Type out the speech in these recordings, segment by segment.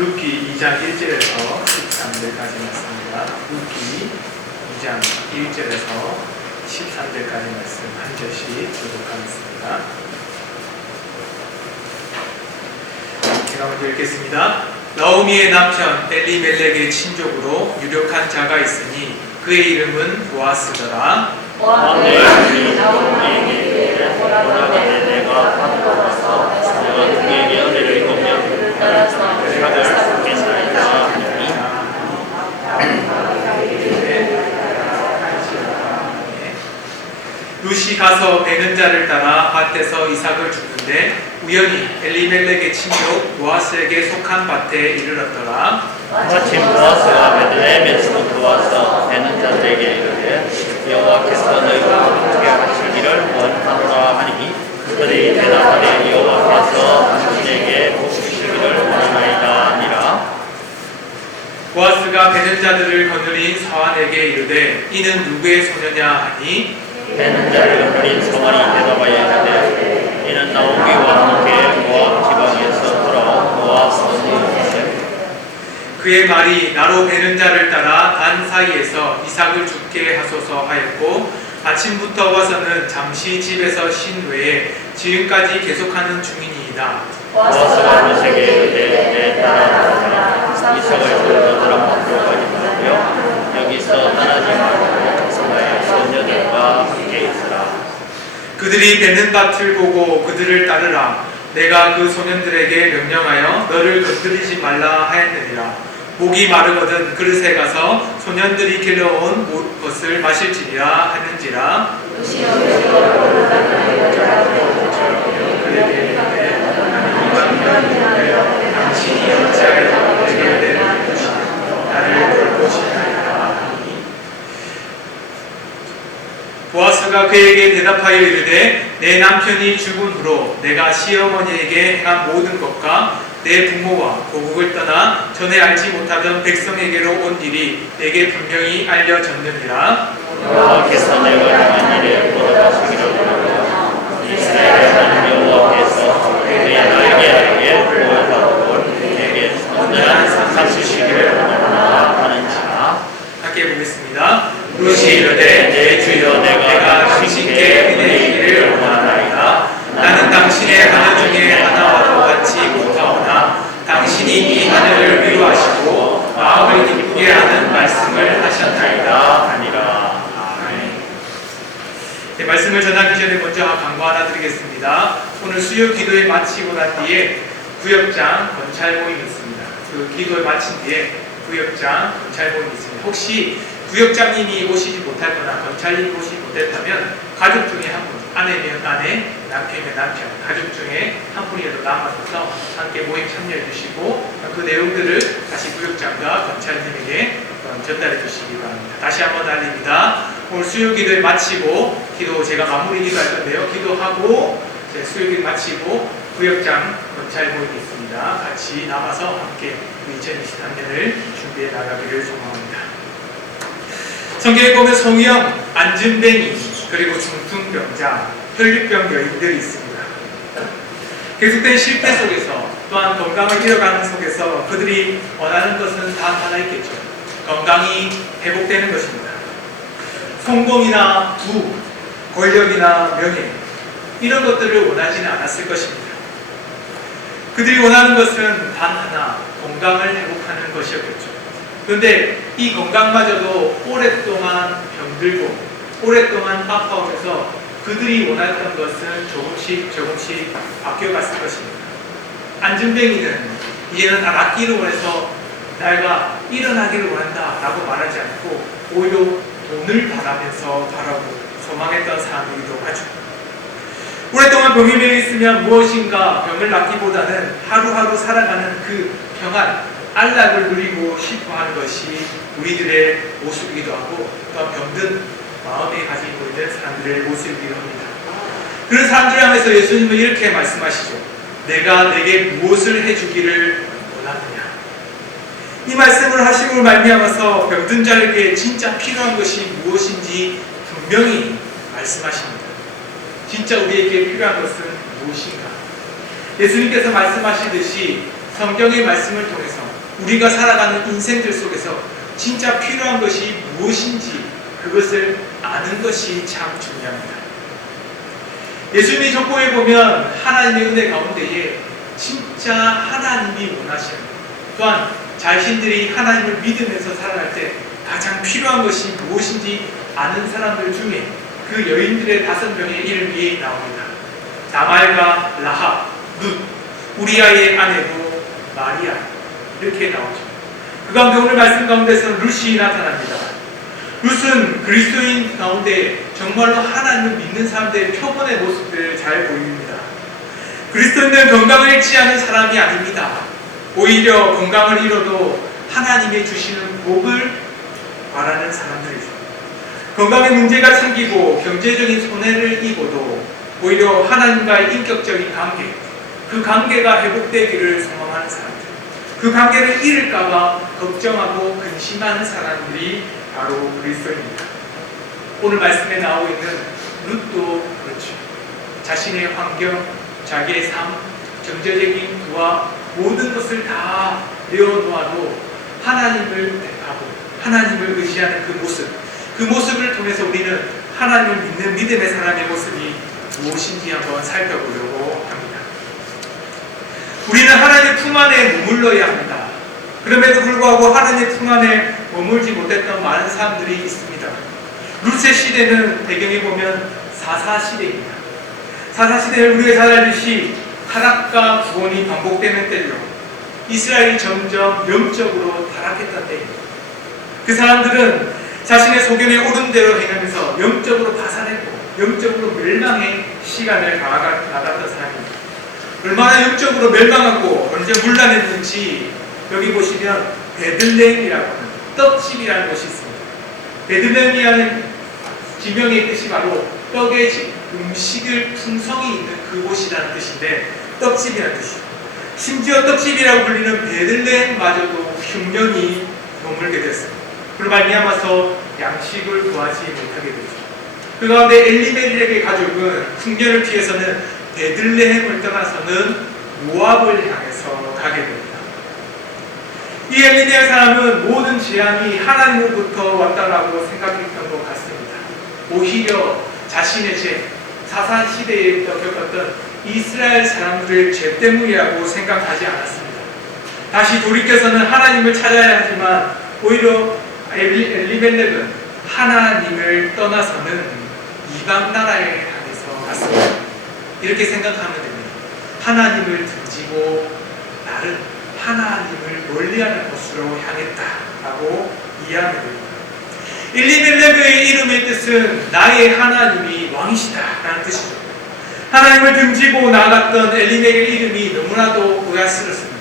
룻기 2장 1절에서 13절까지 말씀입니다. 룻기 2장 1절에서 13절까지 말씀 한 절씩 교독하겠습니다. 제가 먼저 읽겠습니다. 나오미의 남편 엘리멜렉의 친족으로 유력한 자가 있으니 그의 이름은 보아스더라. 왕의 나오미에게 오라가되 내가 받아와서 내가 그에게 은혜를 입으며 그를 따라서 그를 함께 살리라 하니 룻이 가서 베는 자를 따라 밭에서 이삭을 줍는데 우연히 엘리멜렉의 친족 보아스에게 속한 밭에 이르렀더라. 마침 보아스가 베들레헴에서 들어와서 베는 자들에게 이르되 여호와께서 너희와 함께 하시기를 원하노라 하니 그들이 대답하되 여호와께서 당신에게 복 주시기를 원하나이다 하니라. 보아스가 베는 자들을 거느린 서한에게 이르되 이는 누구의 소녀냐 하니 베는 자를 거느린 서원이 대답하여 이르되 이는 나오미와 함께 모압 지방에서 돌아온 모압 선지이세. 그의 말이 나로 베는 자를 따라 단 사이에서 이삭을 죽게 하소서 하였고 아침부터 와서는 잠시 집에서 쉰 후에 지금까지 계속하는 중이니이다. 보아스가 룻에게 이르되 내 딸아 이삭을 거두러 앞으로 가지 말고요 여기서 떠나지 말고 성화의 소녀들과 함께 있으라. 그들이 베는 밭을 보고 그들을 따르라. 내가 그 소년들에게 명령하여 너를 건드리지 말라 하였느니라. 목이 마르거든 그릇에 가서 소년들이 길러온 것을 마실지니라 하는지라. 당신이 어찌하여 내게 내를 두시니 나를 돌보시나이까. 보아스가 그에게 대답하여 이르되 내 남편이 죽은 후로 내가 시어머니에게 행한 모든 것과 내 부모와 고국을 떠나 전에 알지 못하던 백성에게로 온 일이 내게 분명히 알려졌느니라. 여호와께서 내가 행한 일에 보답하시기를 원하고 이스라엘의 하나님 여호와께서 그의 나에게 하기에 보호하고 내게 선전한 상 주시기를 원하노라 하는지라. 함께 보겠습니다. 룻이 이르되 내 주여 내가 당신께 은혜이기를 원하나이다. 나는 당신의 하늘 중에 하나와도 같이 못하오나 당신이 이 하늘을 위로하시고 마음을 기쁘게 하는 말씀을 하셨나이다 하니라. 아멘. 네, 말씀을 전하기 전에 먼저 광고 하나 드리겠습니다. 오늘 수요 기도에 마치고 난 뒤에 구역장 건찰 모임이 있습니다. 그 기도를 마친 뒤에 구역장 건찰 모임이 있습니다. 혹시 구역장님이 오시지 못하거나 건찰님이 오시지 못했다면 가족 중에 한 분, 아내면 아내, 남편이면 남편, 가족 중에 한 분이라도 남아서 함께 모임 참여해 주시고 그 내용들을 다시 구역장과 건찰님에게 전달해 주시기 바랍니다. 다시 한번 알립니다. 오늘 수요 기도를 마치고 기도 제가 마무리 기도할 건데요. 기도하고 수요 기도 마치고 구역장 건찰 모임이 있습니다. 같이 남아서 함께 2023년을 준비해 나가기를 소망합니다. 성경에 보면 성형, 안진뱅이, 그리고 중풍병자, 혈류병 여인들이 있습니다. 계속된 실패 속에서 또한 건강을 잃어가는 속에서 그들이 원하는 것은 단 하나 있겠죠. 건강이 회복되는 것입니다. 성공이나 부, 권력이나 명예 이런 것들을 원하지는 않았을 것입니다. 그들이 원하는 것은 단 하나, 건강을 회복하는 것이었겠죠. 그런데 이 건강마저도 오랫동안 병들고 오랫동안 아파오면서 그들이 원했던 것은 조금씩 바뀌어갔을 것입니다. 안진뱅이는 이제는 낫기를 원해서 내가 일어나기를 원한다 라고 말하지 않고 오히려 돈을 바라면서 바라고 소망했던 사람이기도 하죠. 오랫동안 병이 있으면 무엇인가 병을 낫기보다는 하루하루 살아가는 그 평안, 안락을 누리고 싶어하는 것이 우리들의 모습이기도 하고 또 병든 마음에 가지고 있는 사람들의 모습이기도 합니다. 그런 사람들을 향해서 예수님은 이렇게 말씀하시죠. 내가 내게 무엇을 해주기를 원하느냐. 이 말씀을 하심으로 말미암아서 병든 자에게 진짜 필요한 것이 무엇인지 분명히 말씀하십니다. 진짜 우리에게 필요한 것은 무엇인가? 예수님께서 말씀하시듯이 성경의 말씀을 통해서 우리가 살아가는 인생들 속에서 진짜 필요한 것이 무엇인지 그것을 아는 것이 참 중요합니다. 예수님이 족보에 보면 하나님의 은혜 가운데에 진짜 하나님이 원하시는, 또한 자신들이 하나님을 믿으면서 살아갈 때 가장 필요한 것이 무엇인지 아는 사람들 중에 그 여인들의 5명의 이름이 나옵니다. 나말과 라합, 룻, 우리아의 아내도 마리아, 이렇게 나오죠. 그 가운데 오늘 말씀 가운데서는 룻이 나타납니다. 룻은 그리스도인 가운데 정말로 하나님을 믿는 사람들의 표본의 모습들을 잘 보입니다. 그리스도인들은 건강을 잃지 않은 사람이 아닙니다. 오히려 건강을 잃어도 하나님의 주시는 복을 바라는 사람들이죠. 건강에 문제가 생기고 경제적인 손해를 입어도 오히려 하나님과의 인격적인 관계, 그 관계가 회복되기를 소망하는 사람들, 그 관계를 잃을까봐 걱정하고 근심하는 사람들이 바로 그리스도입니다. 오늘 말씀에 나오고 있는 룻도 그렇죠. 자신의 환경, 자기의 삶, 경제적인 부와 모든 것을 다 내어놓아도 하나님을 택하고 하나님을 의지하는 그 모습을 통해서 우리는 하나님을 믿는 믿음의 사람의 모습이 무엇인지 한번 살펴보려고 합니다. 우리는 하나님의 품 안에 머물러야 합니다. 그럼에도 불구하고 하나님의 품 안에 머물지 못했던 많은 사람들이 있습니다. 룻의 시대는 배경에 보면 사사시대입니다. 사사시대를 우리가 잘 알듯이 타락과 구원이 반복되는 때로 이스라엘이 점점 영적으로 타락했던 때입니다. 그 사람들은 자신의 소견에 옳은 대로 행하면서 영적으로 파산했고 영적으로 멸망의 시간을 나갔던 사람입니다. 얼마나 영적으로 멸망하고 언제 문란했는지 여기 보시면 베들레헴이라고 하는 떡집이라는 곳이 있습니다. 베들레헴이라는 지명의 뜻이 바로 떡의 집, 음식을 풍성이 있는 그곳이라는 뜻인데 떡집이라는 뜻이죠. 심지어 떡집이라고 불리는 베들레헴마저도 흉년이 머물게 됐습니다. 그로 말미암아서 양식을 구하지 못하게 되죠. 그 가운데 엘리멜렉의 가족은 흉년을 피해서는 베들레헴을 떠나서는 모압을 향해서 가게 됩니다. 이 엘리멜렉 사람은 모든 재앙이 하나님으로부터 왔다라고 생각했던 것 같습니다. 오히려 자신의 죄, 사사시대에 겪었던 이스라엘 사람들의 죄 때문이라고 생각하지 않았습니다. 다시 돌이켜서는 하나님을 찾아야 하지만 오히려 엘리멜렉은 하나님을 떠나서는 이방 나라에 향해서 갔습니다. 이렇게 생각하면 됩니다. 하나님을 등지고 나는 하나님을 멀리하는 곳으로 향했다라고 이해하면 됩니다. 엘리멜렉의 이름의 뜻은 나의 하나님이 왕이시다라는 뜻이죠. 하나님을 등지고 나갔던 엘리멜렉의 이름이 너무나도 오야스럽습니다.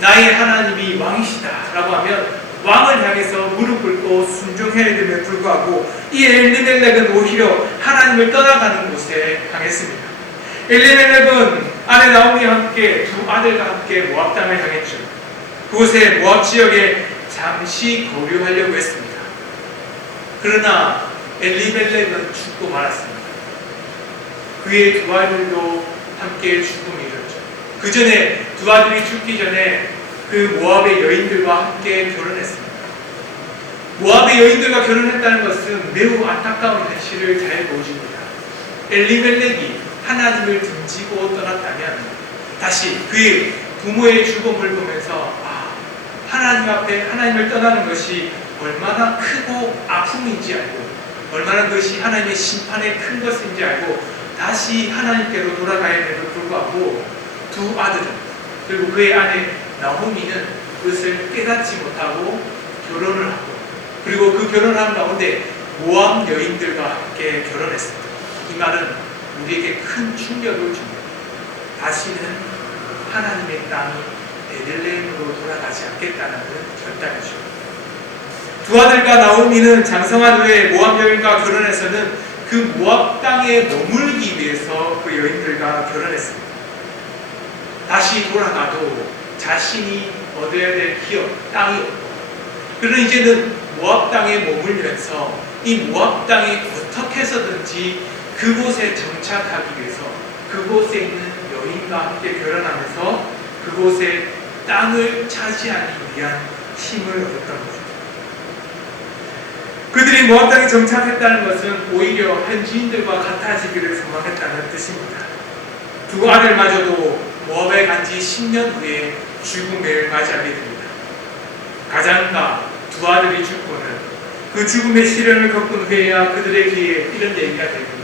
나의 하나님이 왕이시다라고 하면 왕을 향해서 무릎 꿇고 순종해야 됨에 불구하고 이 엘리멜렉은 오히려 하나님을 떠나가는 곳에 향했습니다. 엘리멜렉은 아내 나오미와 함께 두 아들과 함께 모압 땅을 향했죠. 그곳에 모압 지역에 잠시 거류하려고 했습니다. 그러나 엘리멜렉은 죽고 말았습니다. 그의 두 아들도 함께 죽음을 이뤘죠. 그 전에 두 아들이 죽기 전에 그 모압의 여인들과 함께 결혼했습니다. 모압의 여인들과 결혼했다는 것은 매우 안타까운 현실을 잘 보여줍니다. 엘리멜렉이 하나님을 등지고 떠났다면 다시 그의 부모의 죽음을 보면서 하나님 앞에 하나님을 떠나는 것이 얼마나 크고 아픔인지 알고 얼마나 그것이 하나님의 심판의 큰 것인지 알고 다시 하나님께로 돌아가야 됨에도 불구하고 두 아들은 그리고 그의 아내 나오미는 그것을 깨닫지 못하고 결혼을 하고 그리고 그 결혼한 가운데 모압 여인들과 함께 결혼했습니다. 이 말은 우리에게 큰 충격을 줍니다. 다시는 하나님의 땅이 베들레헴으로 돌아가지 않겠다는 결단이죠. 두 아들과 나오미는 장성한 후에 모압 여인과 결혼해서는 그 모압 땅에 머물기 위해서 그 여인들과 결혼했습니다. 다시 돌아가도 자신이 얻어야 될 기업, 땅이 없고 그러나 이제는 모압 땅에 머물면서 이 모압 땅에 어떻게 해서든지 그곳에 정착하기 위해서 그곳에 있는 여인과 함께 결혼하면서 그곳에 땅을 차지하기 위한 힘을 얻었던 거죠. 그들이 모압 땅에 정착했다는 것은 오히려 현지인들과 같아지기를 소망했다는 뜻입니다. 두 아들마저도 모압에 간 지 10년 후에 죽음을 맞이하게 됩니다. 가장과 두 아들이 죽고는 그 죽음의 시련을 겪은 후에야 그들의 귀에 이런 얘기가 됩니다.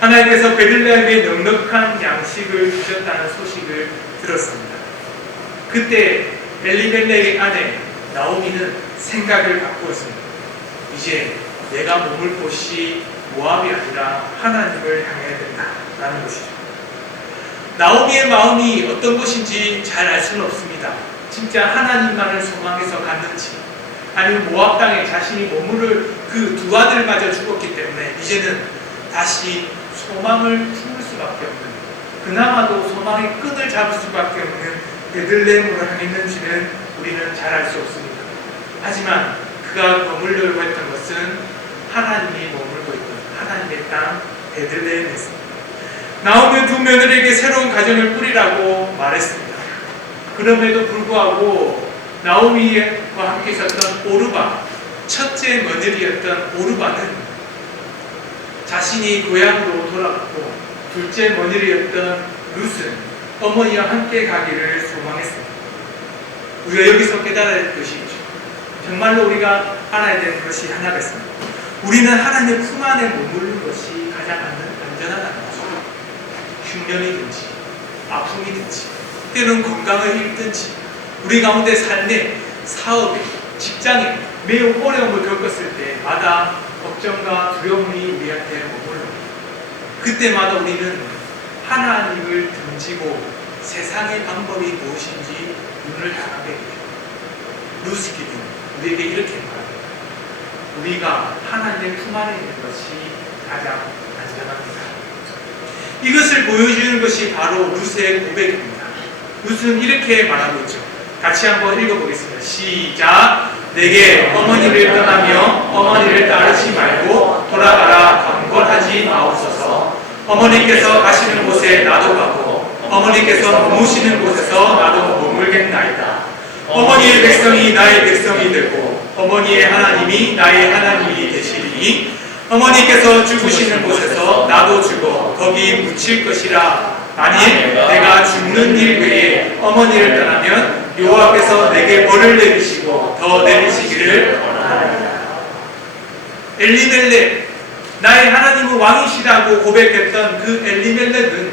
하나님께서 베들레헴에 넉넉한 양식을 주셨다는 소식을 들었습니다. 그때 엘리멜렉의 아내 나오미는 생각을 바꾸었습니다. 이제 내가 머물 곳이 모압이 아니라 하나님을 향해야 된다라는 것이죠. 나오미의 마음이 어떤 것인지 잘 알 수는 없습니다. 진짜 하나님만을 소망해서 갔는지, 아니면 모압 땅에 자신이 머무를 그 두 아들마저 죽었기 때문에 이제는 다시 소망을 품을 수밖에 없는, 그나마도 소망의 끈을 잡을 수밖에 없는 베들레헴으로 향했는지는 우리는 잘 알 수 없습니다. 하지만 그가 머물려고 했던 것은 하나님이 머물고 있던 하나님의 땅 베들레헴이었습니다. 나오미는 두 며느리에게 새로운 가정을 꾸리라고 말했습니다. 그럼에도 불구하고 나오미와 함께 있었던 오르바, 첫째 며느리였던 오르바는 자신이 고향으로 돌아갔고, 둘째 며느리였던 룻은 어머니와 함께 가기를 소망했습니다. 우리가 여기서 깨달아야 할 것이 있죠. 정말로 우리가 알아야 되는 것이 하나가 있습니다. 우리는 하나님의 품 안에 머무르는 것이 가장 안전하다는 거죠. 흉년이든지 아픔이든지 때로는 건강을 잃든지 우리 가운데 삶에, 사업에, 직장에 매우 어려움을 겪었을 때마다 걱정과 두려움이 우리한테 머물러 그때마다 우리는 하나님을 던지고 세상의 방법이 무엇인지 눈을 향하게 되죠. 루스키는 우리에게 이렇게 말합니다. 우리가 하나님의 품 안에 있는 것이 가장 안전합니다. 이것을 보여주는 것이 바로 룻의 고백입니다. 룻은 이렇게 말하고 있죠. 같이 한번 읽어보겠습니다. 시작! 내게 어머니를 떠나며 어머니를 따르지 말고 돌아가라 강권하지 마옵소서. 어머니께서 가시는 곳에 나도 가고 어머니께서 머무시는 곳에서 나도 머물겠나이다. 어머니의 백성이 나의 백성이 되고 어머니의 하나님이 나의 하나님이 되시리니 어머니께서 죽으시는 곳에서 나도 죽어 거기 묻힐 것이라. 만일 내가 죽는 일 외에 어머니를 떠나면 여호와께서 내게 벌을 내리시고 더 내리시기를 원하나이다. 엘리멜렉, 나의 하나님은 왕이시라고 고백했던 그 엘리멜렉은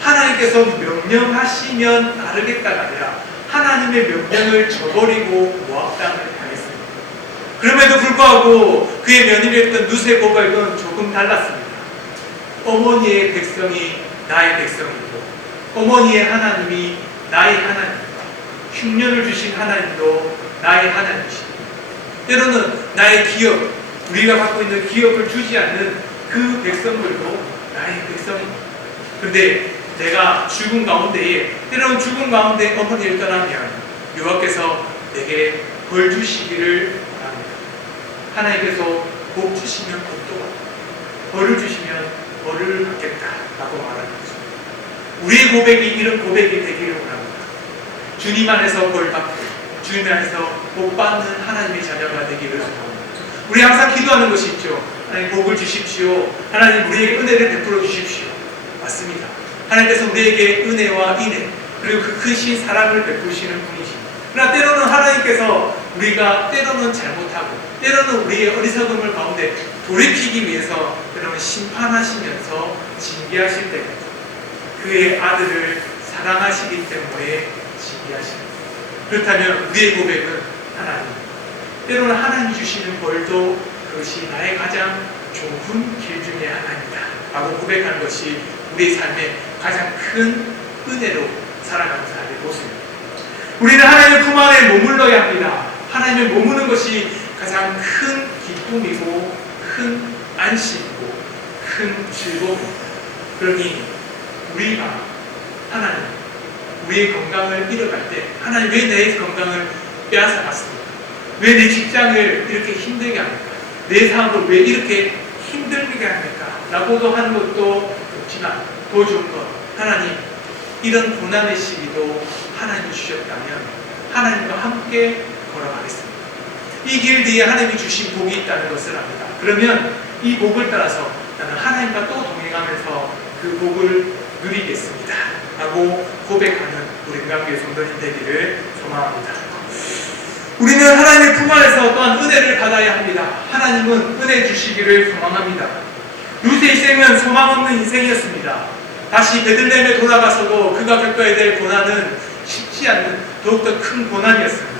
하나님께서 명령하시면 따르겠다가 아니라 하나님의 명령을 저버리고 모압 땅을 향했습니다. 그럼에도 불구하고 그의 며느리였던 룻의 고백은 조금 달랐습니다. 어머니의 백성이 나의 백성이고 어머니의 하나님이 나의 하나님, 흉년을 주신 하나님도 나의 하나님이십니다. 때로는 나의 기업, 우리가 갖고 있는 기업을 주지 않는 그 백성들도 나의 백성입니다. 그런데 내가 죽음 가운데에, 때로는 죽음 가운데 어머니를 떠나면 여호와께서 내게 벌 주시기를 바랍니다. 하나님께서 복 주시면 복도 받고 벌을 주시면 벌을 받겠다라고 말하는 거죠. 우리의 고백이 이런 고백이 되기를 원합니다. 주님 안에서 벌 받고 주님 안에서 복 받는 하나님의 자녀가 되기를 원합니다. 우리 항상 기도하는 것이 있죠. 하나님 복을 주십시오. 하나님 우리에게 은혜를 베풀어 주십시오. 맞습니다. 하나님께서 우리에게 은혜와 인애 그리고 그 크신 사랑을 베푸시는 분이십니다. 그러나 때로는 하나님께서 우리가 때로는 잘못하고 때로는 우리의 어리석음을 가운데 돌이키기 위해서 때로는 심판하시면서 징계하실 때가 있죠. 그의 아들을 사랑하시기 때문에 징계하십니다. 그렇다면 우리의 고백은 하나님, 때로는 하나님이 주시는 벌도 그것이 나의 가장 좋은 길 중에 하나입니다 라고 고백하는 것이 우리의 삶의 가장 큰 은혜로 살아가는 삶의 모습입니다. 우리는 하나님의 품 안에 머물러야 합니다. 하나님의 머무는 것이 가장 큰 기쁨이고 큰 안식이고 큰 즐거움입니다. 그러니 우리가 하나님, 우리의 건강을 잃어갈 때 하나님 왜 내 건강을 빼앗아갔습니까? 왜 내 직장을 이렇게 힘들게 합니까? 내 삶을 왜 이렇게 힘들게 합니까? 라고도 하는 것도 좋지만 더 좋은 것, 하나님 이런 고난의 시기도 하나님이 주셨다면 하나님과 함께 걸어가겠습니다. 이 길 뒤에 하나님이 주신 복이 있다는 것을 압니다. 그러면 이 복을 따라서 나는 하나님과 또 동행하면서 그 복을 누리겠습니다 라고 고백하는 우리 은강교회 성도님 되기를 소망합니다. 우리는 하나님의 품 안에서 또한 은혜를 받아야 합니다. 하나님은 은혜 주시기를 소망합니다. 룻의 인생은 소망 없는 인생이었습니다. 다시 베들레헴에 돌아가서도 그가 겪어야 될 고난은 쉽지 않은 더욱더 큰 고난이었습니다.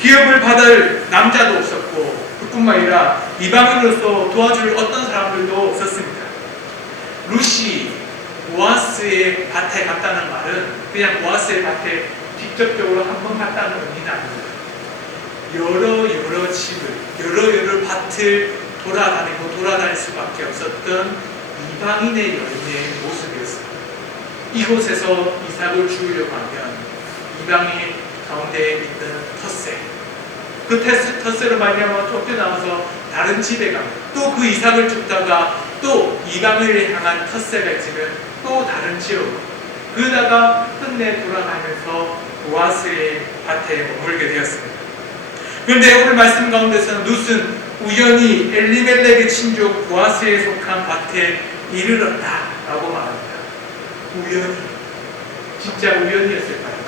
기업을 받을 남자도 없었고 그뿐만 아니라 이방인으로서 도와줄 어떤 사람들도 없었습니다. 룻이 보아스의 밭에 갔다는 말은 그냥 보아스의 밭에 직접적으로 한 번 갔다는 의미는 아닙니다. 여러 집을, 여러 밭을 돌아다닐 수밖에 없었던 이방인의 여인의 모습이었습니다. 이곳에서 이삭을 주우려고 하면 이방인 가운데에 있는 텃세, 그 텃세로 말미암아 쫓겨나와서 다른 집에 가면 또 그 이삭을 줍다가 또 이방인을 향한 텃세가 있으면 또 다른 지역, 그러다가 끝내 돌아가면서 보아스의 밭에 머물게 되었습니다. 그런데 오늘 말씀 가운데서는 룻은 우연히 엘리멜렉의 친족 보아스에 속한 밭에 이르렀다라고 말합니다. 우연히, 진짜 우연이었을까요?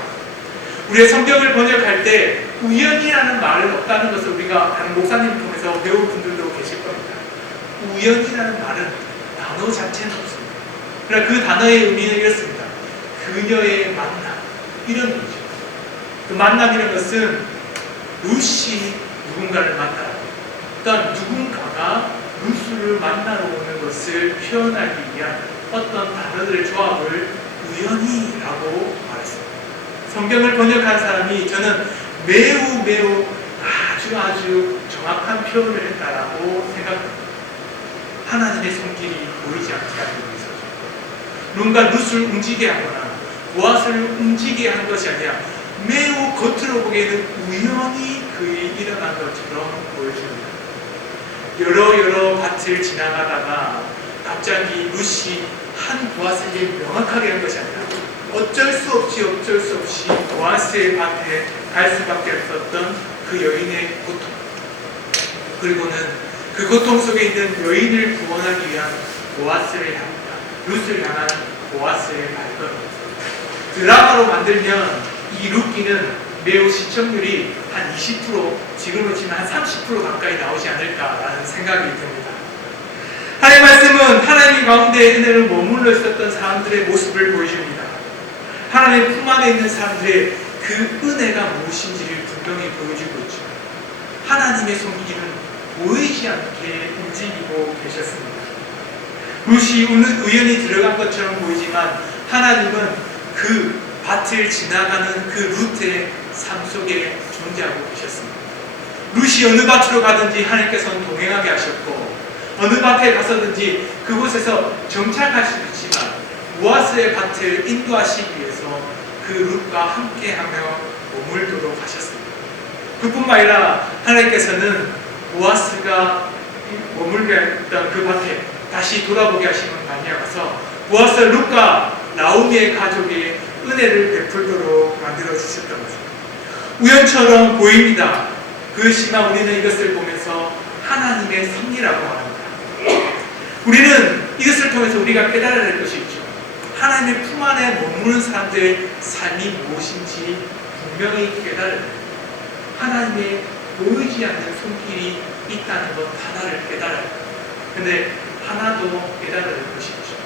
우리의 성경을 번역할 때 우연이라는 말은 없다는 것을 우리가 다른 목사님 통해서 배운 분들도 계실 겁니다. 우연이라는 말은 단어 자체는 없습니다. 그러나 그 단어의 의미는 이렇습니다. 그녀의 만남, 이런 의미죠. 그 만남이라는 것은 룻이 누군가를 만나고 또한 누군가가 룻을 만나러 오는 것을 표현하기 위한 어떤 단어들의 조합을 우연히라고 말했습니다. 성경을 번역한 사람이 저는 매우 아주 정확한 표현을 했다라고 생각합니다. 하나님의 손길이 보이지 않게 하기 위해서죠. 누군가 룻을 움직이게 하거나 보아스를 움직이게 한 것이 아니라 매우 겉으로 보기에는 우연히 그 일이 일어난 것처럼 보여집니다. 여러 밭을 지나가다가 갑자기 룻이 한 보아스에게 명확하게 한 것이 아니라 어쩔 수 없이 보아스의 밭에 갈 수밖에 없었던 그 여인의 고통, 그리고는 그 고통 속에 있는 여인을 구원하기 위한 보아스를 향합니다. 룻을 향한 보아스의 발걸음. 드라마로 만들면 이 룻기는 매우 시청률이 한 20%, 지금으로 치면 한 30% 가까이 나오지 않을까라는 생각이 듭니다. 하나님의 말씀은 하나님 가운데 은혜를 머물러 있었던 사람들의 모습을 보여줍니다. 하나님의 품 안에 있는 사람들의 그 은혜가 무엇인지를 분명히 보여주고 있죠. 하나님의 손길은 보이지 않게 움직이고 계셨습니다. 룻이 우연히 들어간 것처럼 보이지만 하나님은 그 밭을 지나가는 그 룻의 삶 속에 존재하고 계셨습니다. 룻이 어느 밭으로 가든지 하나님께서는 동행하게 하셨고 어느 밭에 가서든지 그곳에서 정착할 수도 있지만 보아스의 밭을 인도하시기 위해서 그 룻과 함께하며 머물도록 하셨습니다. 그뿐만 아니라 하나님께서는 보아스가 머물게 했던 그 밭에 다시 돌아보게 하시는 말미암아서 보아스 룻과 나오미의 가족의 은혜를 베풀도록 만들어 주셨던 것입니다. 우연처럼 보입니다. 그렇지만 우리는 이것을 보면서 하나님의 섭리라고 말합니다. 우리는 이것을 통해서 우리가 깨달아야 할 것이 있죠. 하나님의 품 안에 머무는 사람들의 삶이 무엇인지 분명히 깨달아야 합니다. 하나님의 보이지 않는 손길이 있다는 것 하나를 깨달아야 합니다. 그런데 하나도 깨달아야 할 것이 있죠.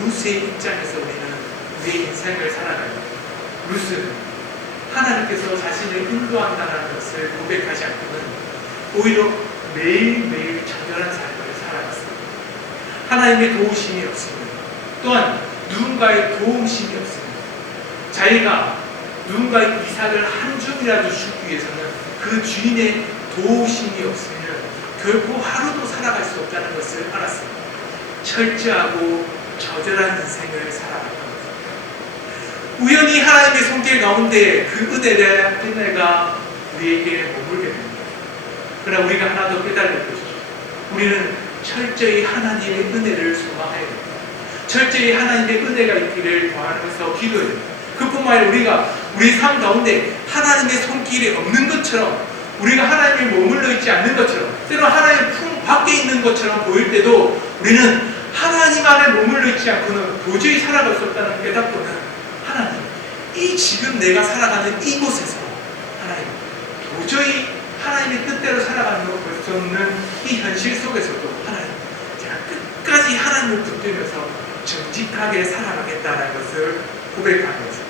룻의 입장에서 우리는 우리의 인생을 살아갑니다. 룻은 하나님께서 자신을 인도한다는 것을 고백하지 않고는 오히려 매일매일 적절한 삶을 살아갔습니다. 하나님의 도우심이 없습니다. 또한 누군가의 도우심이 없습니다. 자기가 누군가의 이삭을 한 줌이라도 주기 위해서는 그 주인의 도우심이 없으면 결코 하루도 살아갈 수 없다는 것을 알았습니다. 철저하고 저절한 인생을 살아갔던 것입니다. 우연히 하나님의 손길 가운데 그 은혜가 우리에게 머물게 됩니다. 그러나 우리가 하나 더 깨달을 것이죠. 우리는 철저히 하나님의 은혜를 소망해야 됩니다. 철저히 하나님의 은혜가 있기를 바라면서 기도해야 됩니다. 그뿐만 아니라 우리 삶 가운데 하나님의 손길이 없는 것처럼, 우리가 하나님이 머물러 있지 않는 것처럼, 때로 하나님의 품 밖에 있는 것처럼 보일 때도 우리는 하나님 안에 머물러 있지 않고는 도저히 살아갈 수 없다는 깨닫고는, 하나님, 이 지금 내가 살아가는 이곳에서 하나님, 도저히 하나님의 뜻대로 살아가는 것 볼 수 없는 이 현실 속에서도 하나님, 제가 끝까지 하나님을 붙들면서 정직하게 살아가겠다는 것을 고백하는 것입니다.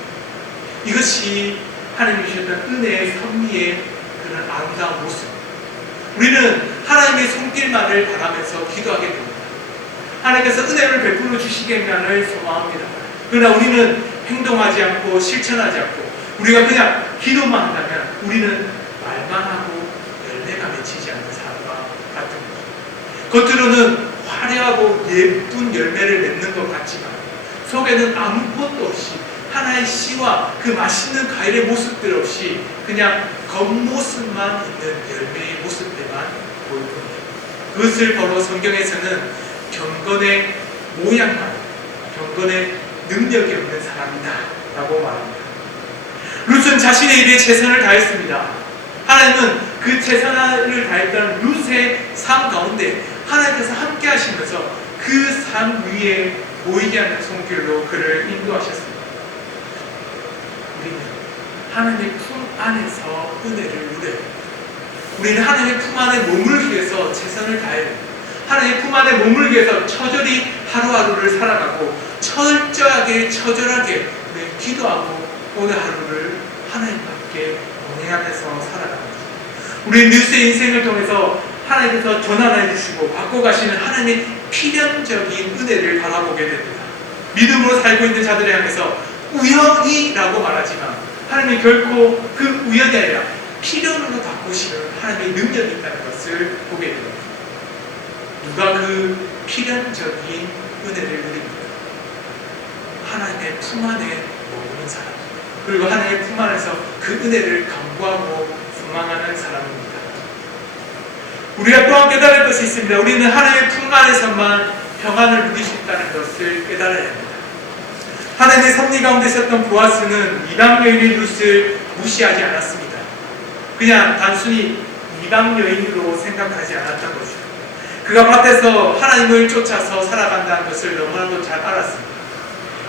이것이 하나님이 주셨던 은혜의 섭리의 그런 아름다운 모습. 우리는 하나님의 손길만을 바라면서 기도하게 됩니다. 하나님께서 은혜를 베풀어 주시기만을 소망합니다. 그러나 우리는 행동하지 않고 실천하지 않고 우리가 그냥 기도만 한다면 우리는 말만 하고 열매가 맺히지 않는 사람과 같은 것입니다. 겉으로는 화려하고 예쁜 열매를 맺는 것 같지만 속에는 아무것도 없이 하나의 씨와 그 맛있는 과일의 모습들 없이 그냥 겉모습만 있는 열매의 모습들만 보일 겁니다. 그것을 바로 성경에서는 경건의 모양만, 경건의 능력이 없는 사람이다 라고 말합니다. 룻은 자신의 일에 최선을 다했습니다. 하나님은 그 최선을 다했던 룻의 삶 가운데 하나님께서 함께 하시면서 그 삶 위에 보이지 않는 손길로 그를 인도하셨습니다. 우리는 하나님의 품 안에서 은혜를 누려야 합니다. 우리는 하나님의 품 안에 머물기 위해서 최선을 다해야 합니다. 하나님의 품 안에 머물기 위해서 처절히 하루하루를 살아가고 철저하게 처절하게 기도하고 오늘 하루를 하나님께 동행하면서 살아갑니다. 우리 뉴스의 인생을 통해서 하나님께서 전환해 주시고 바꿔가시는 하나님의 필연적인 은혜를 바라보게 됩니다. 믿음으로 살고 있는 자들을 향해서 우연이라고 말하지만 하나님이 결코 그 우연이 아니라 필연으로 바꾸시는 하나님의 능력이 있다는 것을 보게 됩니다. 누가 그 필연적인 은혜를 누립니까? 하나님의 품 안에 머무는 사람, 그리고 하나님의 품 안에서 그 은혜를 간구하고 소망하는 사람입니다. 우리가 또한 깨달을 것이 있습니다. 우리는 하나님의 품 안에서만 평안을 누릴 수 있다는 것을 깨달아야 합니다. 하나님의 섭리 가운데 있었던 보아스는 이방 여인의 룻을 무시하지 않았습니다. 그냥 단순히 이방 여인으로 생각하지 않았던 거죠. 그가 밭에서 하나님을 쫓아서 살아간다는 것을 너무나도 잘 알았습니다.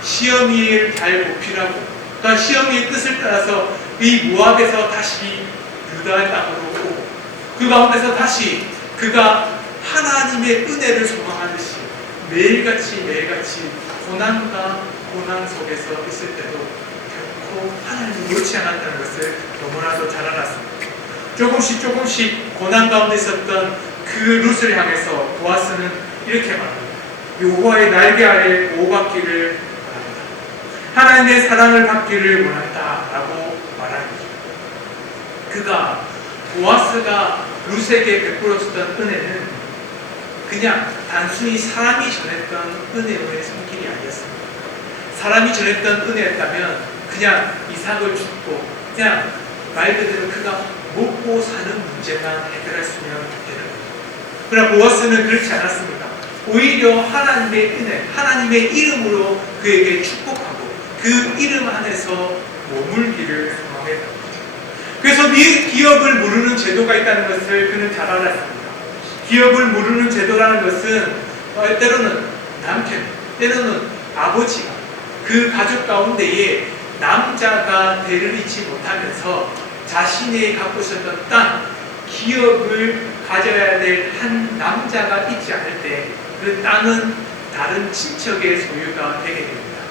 시어미를 잘 보필하고 또 시어미의 뜻을 따라서 이 모압에서 다시 유다의 땅으로 오고 그 가운데서 다시 그가 하나님의 은혜를 소망하듯이 매일같이 고난과 고난 속에서 있을 때도 결코 하나님을 놓지 않았다는 것을 너무나도 잘 알았습니다. 조금씩 고난 가운데 있었던 그 룻을 향해서 보아스는 이렇게 말합니다. 여호와의 날개 아래 보호받기를 바랍니다. 하나님의 사랑을 받기를 원한다라고 말하는 거죠. 그가 보아스가 룻에게 베풀어줬던 은혜는 그냥 단순히 사람이 전했던 은혜의 손길이 아니었습니다. 사람이 전했던 은혜였다면 그냥 이삭을 줍고 그냥 말 그대로 그가 먹고 사는 문제만 해결했으면 되는 거죠. 그러나 보아스는 그렇지 않았습니다. 오히려 하나님의 은혜, 하나님의 이름으로 그에게 축복하고 그 이름 안에서 머물기를 소망했던 거죠. 그래서 기업을 모르는 제도가 있다는 것을 그는 잘 알았습니다. 기업을 모르는 제도라는 것은 때로는 남편, 때로는 아버지가 그 가족 가운데에 남자가 대를 잇지 못하면서 자신이 갖고 있었던 땅, 기업을 가져야 될 한 남자가 있지 않을 때 그 땅은 다른 친척의 소유가 되게 됩니다.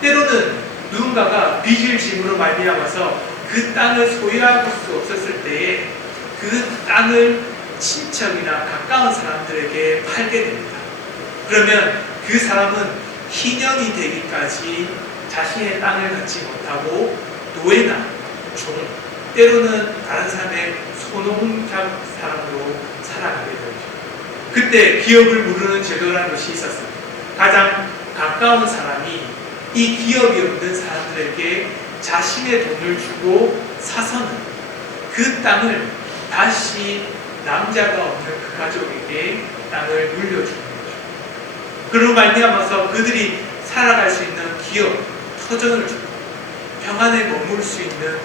때로는 누군가가 빚을 짐으로 말미암아서 그 땅을 소유할 수 없었을 때에 그 땅을 친척이나 가까운 사람들에게 팔게 됩니다. 그러면 그 사람은 희년이 되기까지 자신의 땅을 갖지 못하고 노예나 종, 때로는 다른 사람의 소농장 사람으로 살아가게 되죠. 그때 기업을 모르는 제도라는 것이 있었습니다. 가장 가까운 사람이 이 기업이 없는 사람들에게 자신의 돈을 주고 사서는 그 땅을 다시 남자가 없는 그 가족에게 땅을 물려주는 거죠. 그로 말미암아서 그들이 살아갈 수 있는 기업, 터전을 주고 평안에 머물 수 있는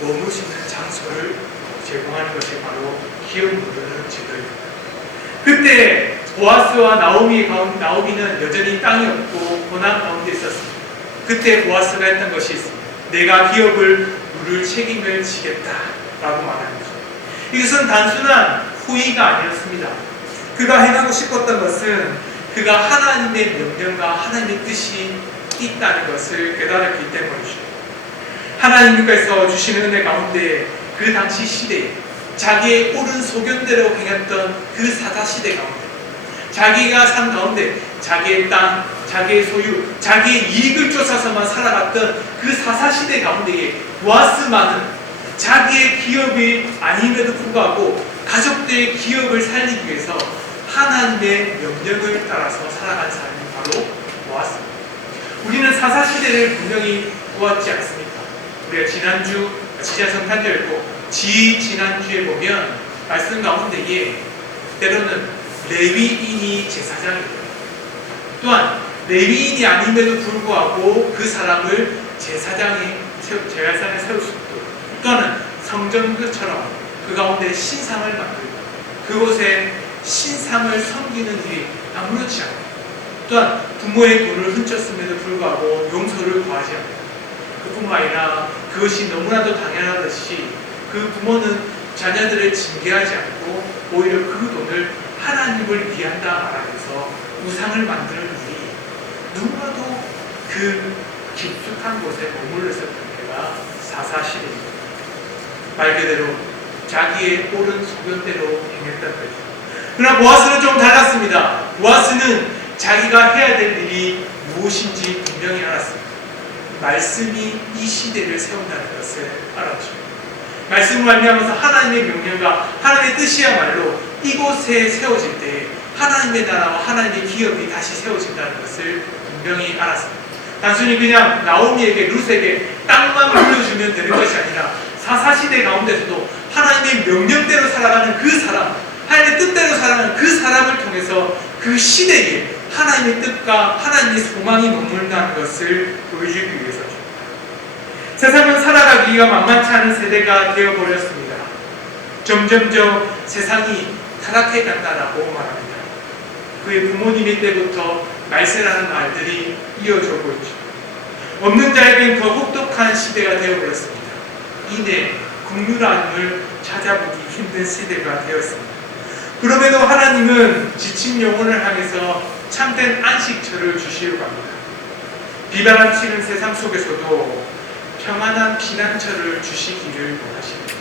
머물 수 있는 장소를 제공하는 것이 바로 기업 누르는 제도입니다. 그때 보아스와 나오미는 여전히 땅이 없고 고난 가운데 있었습니다. 그때 보아스가 했던 것이 있습니다. 내가 기업을 누를 책임을 지겠다라고 말하는 거죠. 이것은 단순한 호의가 아니었습니다. 그가 행하고 싶었던 것은 그가 하나님의 명령과 하나님의 뜻이 있다는 것을 깨달았기 때문이죠. 하나님께서 주시는 은혜 가운데 그 당시 시대에 자기의 옳은 소견대로 행했던 그 사사시대 가운데 자기가 산 가운데 자기의 땅, 자기의 소유, 자기의 이익을 쫓아서만 살아갔던 그 사사시대 가운데에 보아스만은 자기의 기업이 아님에도 불구하고 가족들의 기업을 살리기 위해서 하나님의 명령을 따라서 살아간 사람이 바로 보아스입니다. 우리는 사사시대를 분명히 보았지 않습니까? 우리가 지난주 지자성탄절 읽고 지난주에 보면 말씀 가운데에 때로는 레위인이 제사장이에요. 또한 레위인이 아님에도 불구하고 그 사람을 제사장에 세울 수 있고, 또는 성전처럼 그 가운데 신상을 만들고 그곳에 신상을 섬기는 일이 아무렇지 않고, 또한 부모의 돈을 훔쳤음에도 불구하고 용서를 구하지 않고, 그뿐만 아니라 그것이 너무나도 당연하듯이 그 부모는 자녀들을 징계하지 않고 오히려 그 돈을 하나님을 위한다 말하면서 우상을 만드는 일이 누구라도 그 깊숙한 곳에 머물러 있었던 때가 사사시대입니다. 말 그대로 자기의 옳은 소견대로 행했던 거죠. 그러나 보아스는 좀 달랐습니다. 보아스는 자기가 해야 될 일이 무엇인지 분명히 알았습니다. 말씀이 이 시대를 세운다는 것을 알았죠. 말씀을 말미암아서 하나님의 명령과 하나님의 뜻이야말로 이곳에 세워질 때 하나님의 나라와 하나님의 기업이 다시 세워진다는 것을 분명히 알았습니다. 단순히 그냥 나오미에게 룻에게 땅만 물려주면 되는 것이 아니라 사사시대 가운데서도 하나님의 명령대로 살아가는 그 사람, 하나님의 뜻대로 살아가는 그 사람을 통해서 그 시대에 하나님의 뜻과 하나님의 소망이 머문다는 것을 보여주기 위해서죠. 세상은 살아가기가 만만치 않은 세대가 되어버렸습니다. 점점점 세상이 타락해 간다라고 말합니다. 그의 부모님의 때부터 말세라는 말들이 이어져 보이죠. 없는 자에겐 더 혹독한 시대가 되어버렸습니다. 이내 긍휼함을 찾아보기 힘든 시대가 되었습니다. 그럼에도 하나님은 지친 영혼을 향해서 참된 안식처를 주시려고 합니다. 비바람 치는 세상 속에서도 평안한 피난처를 주시기를 원하십니다.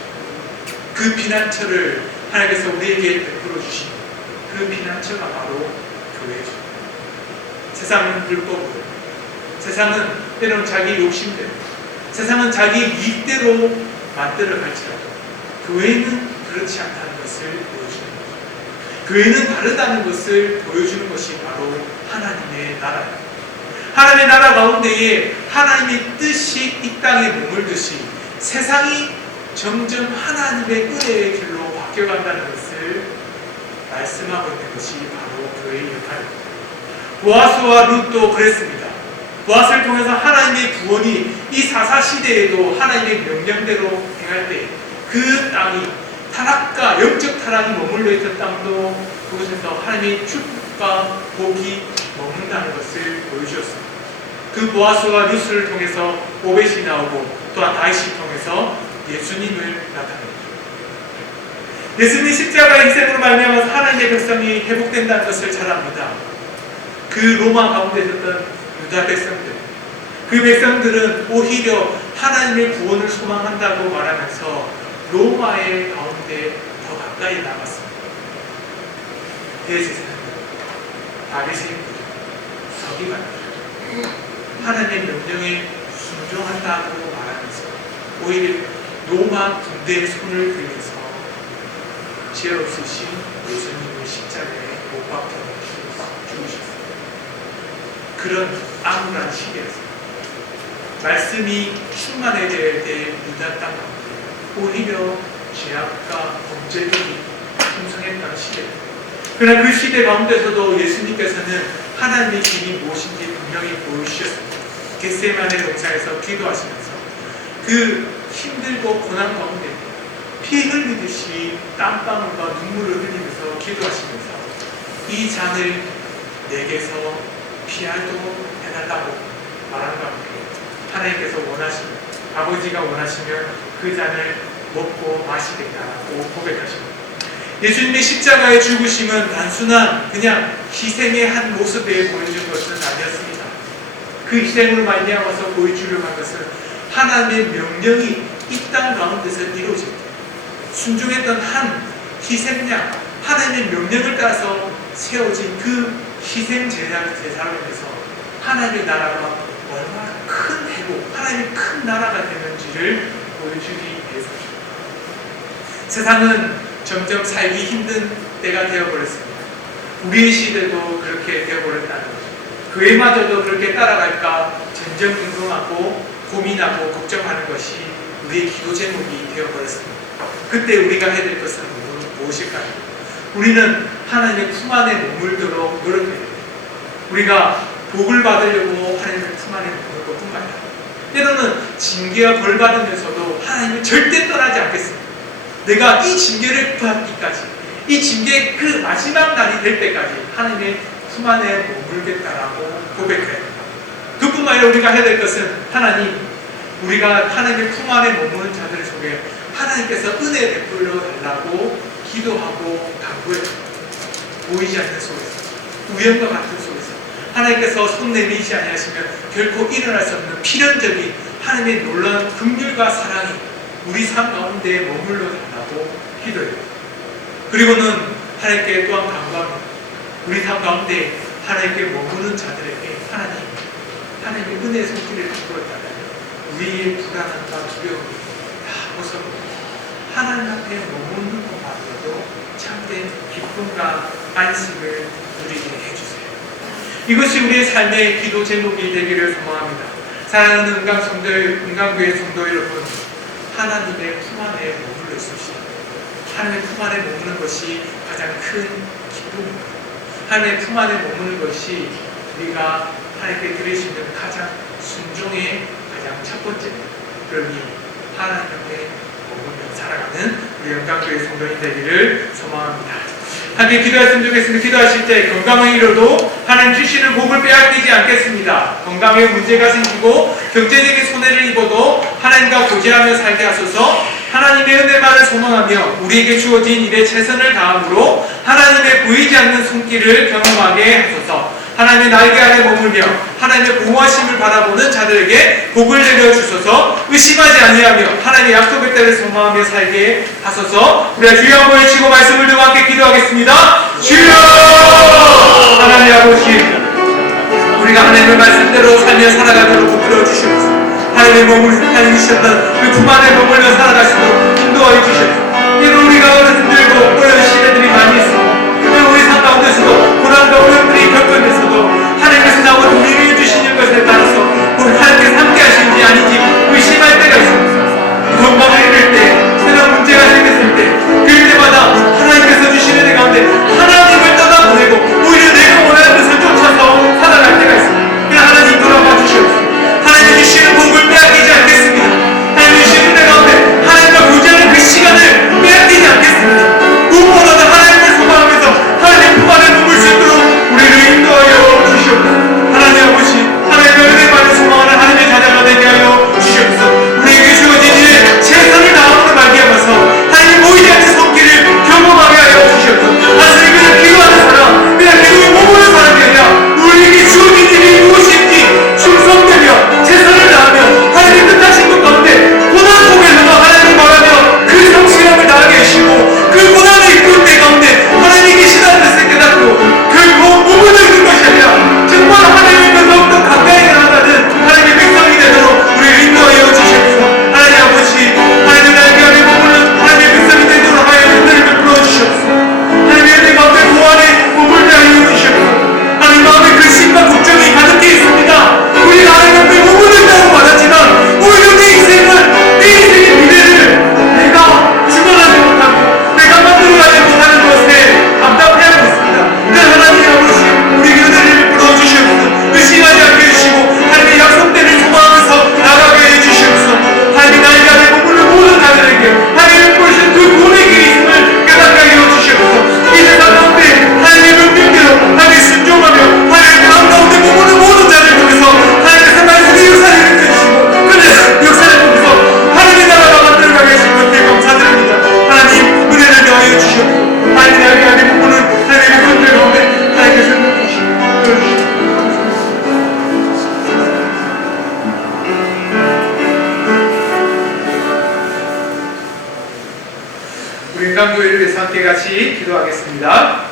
그 피난처를 하나님께서 우리에게 베풀어 주십니다. 그 피난처가 바로 교회죠. 세상은 불법으로, 세상은 때로는 자기 욕심대로, 세상은 자기 이익대로 만들어 갈지라도 교회는 그렇지 않다는 것을 보여주는 거죠. 교회는 다르다는 것을 보여주는 것이 바로 하나님의 나라입니다. 하나님의 나라 가운데에 하나님의 뜻이 이 땅에 머물듯이 세상이 점점 하나님의 은혜의 길로 바뀌어간다는 것을 말씀하고 있는 것이 바로 교회의 역할입니다. 보아스와 룻도 그랬습니다. 보아스를 통해서 하나님의 구원이 이 사사시대에도 하나님의 명령대로 행할 때 그 땅이 타락과 영적 타락이 머물러 있던 땅도 그곳에서 하나님의 축복과 복이 머문다는 것을 보여주었습니다. 그 보아스와 룻을 통해서 오벳이 나오고 또한 다윗을 통해서 예수님을 나타냅니다. 예수님이 십자가의 희생으로 말미암아서 하나님의 백성이 회복된다는 것을 잘 압니다. 그 로마 가운데 있었던 유다 백성들, 그 백성들은 오히려 하나님의 구원을 소망한다고 말하면서 로마의 가운데 더 가까이 나갔습니다. 대제사장, 다윗의 서기관, 하나님의 명령에 순종한다고 말하면서 오히려 로마 군대의 손을 들면서 죄 없으신 예수님을 십자가에 못 박혀 죽으셨습니다. 그런 암울한 시대였습니다. 말씀이 충만해야 될 때 유다 땅 가운데 오히려 죄악과 범죄들이 풍성했던 시대입니다. 그러나 그 시대 가운데서도 예수님께서는 하나님의 길이 무엇인지 분명히 보여주셨습니다. 겟세마네 동산에서 기도하시면서 그 힘들고 고난 가운데 피 흘리듯이 땀방울과 눈물을 흘리면서 기도하시면서 이 잔을 내게서 피하도록 해달라고 말하는 가운데 하나님께서 원하시면, 아버지가 원하시면 그 잔을 먹고 마시겠다고 고백하십니다. 예수님의 십자가의 죽으심은 단순한 그냥 희생의 한 모습에 보여준 것은 아니었습니다. 그 희생으로 말미암아서 보여주려고 한 것은 하나님의 명령이 이 땅 가운데서 이루어집니다. 순종했던 한 희생양, 하나님의 명령을 따라서 세워진 그 희생 제사로 인해서 하나님의 나라가 얼마나 큰 회복, 하나님의 큰 나라가 되는지를 보여주기 위해서입니다. 세상은 점점 살기 힘든 때가 되어버렸습니다. 우리의 시대도 그렇게 되어버렸다는 거죠. 교회마저도 그렇게 따라갈까 전전긍긍하고 고민하고 걱정하는 것이 우리의 기도 제목이 되어버렸습니다. 그때 우리가 해야 될 것은 무엇일까요? 우리는 하나님의 품 안에 머물도록 노력해야 됩니다. 우리가 복을 받으려고 하나님의 품 안에 머물 것뿐만 아니라 때로는 징계와 벌 받으면서도 하나님을 절대 떠나지 않겠습니다. 내가 이 징계를 받기까지, 이 징계의 그 마지막 날이 될 때까지 하나님의 품 안에 머물겠다라고 고백해야 됩니다. 그뿐만 아니라 우리가 해야 될 것은 하나님, 우리가 하나님의 품 안에 머무는 자들 속에 하나님께서 은혜 베풀어 달라고 기도하고 간구해요. 보이지 않는 속에서, 우연과 같은 속에서 하나님께서 손 내미지 아니하시면 결코 일어날 수 없는 필연적인 하나님의 놀라운 긍휼과 사랑이 우리 삶 가운데 머물러 달라고 기도해요. 그리고는 하나님께 또한 간구합니다. 우리 삶 가운데 하나님께 머무는 자들에게 하나님의 은혜의 손길을 베풀어 달라면 우리의 불안함과 두려움이 다 벗어버리고 하나님 앞에 머무는 것만으로도 참된 기쁨과 안식을 누리게 해주세요. 이것이 우리의 삶의 기도 제목이 되기를 소망합니다. 사랑하는 은강교회 성도 여러분, 하나님의 품 안에 머물러 있습시다. 하나님의 품 안에 머무는 것이 가장 큰 기쁨입니다. 하나님의 품 안에 머무는 것이 우리가 하나님께 드릴 수 있는 가장 순종의 가장 첫 번째입니다. 그러니 하나님 앞에 머물며 살아가는 우리 은강교회 성도인 되기를 소망합니다. 함께 기도했으면 좋겠습니다. 기도하실 때 건강을 잃어도 하나님 주시는 복을 빼앗기지 않겠습니다. 건강에 문제가 생기고 경제적인 손해를 입어도 하나님과 교제하며 살게 하소서. 하나님의 은혜만을 소망하며 우리에게 주어진 일에 최선을 다함으로 하나님의 보이지 않는 손길을 경험하게 하소서. 하나님의 날개 아래 머물며 하나님의 보호하심을 바라보는 자들에게 복을 내려주소서. 의심하지 아니하며 하나님의 약속의 때를 소망하며 살게 하소서. 우리가 주여 한번 외치고 말씀을 듣고 함께 기도하겠습니다. 주여! 하나님 아버지, 우리가 하나님의 말씀대로 살며 살아가도록 붙들어 주시옵소서. 하나님의 몸을 하나님 주셨던 그 품 안에 머물며 살아가시도록 인도하여 주시옵소서. 때로 우리가 어른들고 어려운 시대들이 많이 있습니다. 그러나 우리 삶 가운데서도 고난과 어려움들이 겪으면서도 하나님께서 나와 동행해 주시는 것에 따라서 우리 하나님께서 함께 하시는지 아닌지 의심할 때가 있습니다. 건강을 잃을 때, 새로운 문제가 생겼을 때, 그때마다 하나님께서 주시는 데 가운데 하나님을 떠나보내고 오히려 내가 원하는 것을 쫓아서 살아갈 때가 있습니다. 그러나 하나님 돌아봐 주시옵소서. 하나님 주시는 복을 빼앗기지 않겠습니다. 하나님 주시는 데 가운데 하나님과 교제하는 그 시간을 빼앗기지 않겠습니다. 건강교회를 위해서 함께 같이 기도하겠습니다.